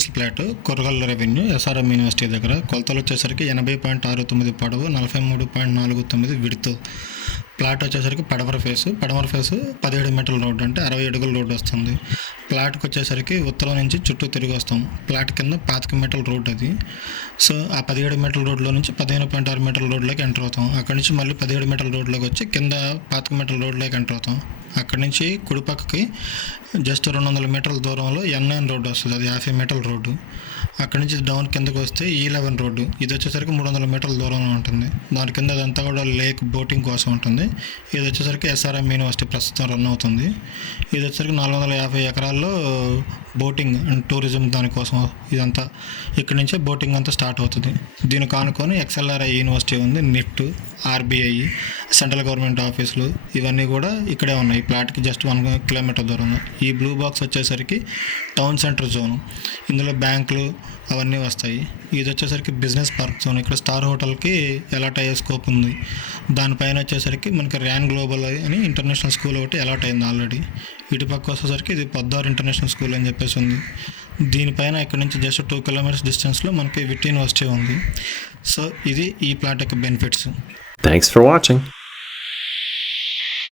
Business plot కొరగల్ revenue SRM university దగ్గర. కొలతలు వచ్చేసరికి 80.69 పొడవు, 43.49 విడ్త్. ప్లాట్ వచ్చేసరికి పడమర ఫేసు 17 మీటర్ల రోడ్డు, అంటే 60 అడుగుల రోడ్డు వస్తుంది. ప్లాట్కి వచ్చేసరికి ఉత్తరం నుంచి చుట్టూ తిరిగి వస్తాం. ప్లాట్ కింద 25 మీటర్ల రోడ్డు అది. సో ఆ 17 మీటర్ల రోడ్లో నుంచి 15.6 మీటర్ల రోడ్లోకి ఎంటర్ అవుతాం. అక్కడి నుంచి మళ్ళీ 17 మీటర్ల రోడ్లోకి వచ్చి కింద 25 మీటర్ల రోడ్లోకి ఎంటర్ అవుతాం. అక్కడి నుంచి కుడిపక్కకి జస్ట్ 200 మీటర్ల దూరంలో N9 రోడ్డు వస్తుంది, అది 50 మీటర్ల రోడ్డు. అక్కడి నుంచి డౌన్ కిందకు వస్తే E11 రోడ్డు, ఇది వచ్చేసరికి 300 మీటర్ల దూరంలో ఉంటుంది. దాని కింద అదంతా కూడా లేక్ బోటింగ్ కోసం ఉంటుంది. ఇది వచ్చేసరికి ఎస్ఆర్ఎం యూనివర్సిటీ ప్రస్తుతం రన్ అవుతుంది. ఇది వచ్చేసరికి 450 ఎకరాల్లో బోటింగ్ అండ్ టూరిజం దానికోసం ఇదంతా ఇక్కడి నుంచే బోటింగ్ అంతా స్టార్ట్ అవుతుంది. దీనికి ఆనుకొని XLRI యూనివర్సిటీ ఉంది, నిట్, RBI, సెంట్రల్ గవర్నమెంట్ ఆఫీసులు ఇవన్నీ కూడా ఇక్కడే ఉన్నాయి. ప్లాట్కి జస్ట్ 1 కిలోమీటర్ దూరంలో. ఈ బ్లూ బాక్స్ వచ్చేసరికి టౌన్ సెంటర్ జోన్, ఇందులో బ్యాంకులు అవన్నీ వస్తాయి. ఇది వచ్చేసరికి బిజినెస్ పార్క్ జోన్, ఇక్కడ స్టార్ హోటల్కి అలాట్ అయ్యే స్కోప్ ఉంది. దానిపైన వచ్చేసరికి మనకి ర్యాన్ గ్లోబల్ అని ఇంటర్నేషనల్ స్కూల్ ఒకటి అలాట్ అయింది ఆల్రెడీ. ఇటు పక్క వచ్చేసరికి ఇది పొద్దార్ ఇంటర్నేషనల్ స్కూల్ అని చెప్పేసి ఉంది. దీనిపైన ఇక్కడ నుంచి జస్ట్ 2 కిలోమీటర్స్ డిస్టెన్స్లో మనకి విట్ యూనివర్సిటీ ఉంది. సో ఇది ఈ ప్లాట్ యొక్క బెనిఫిట్స్. Thanks for watching.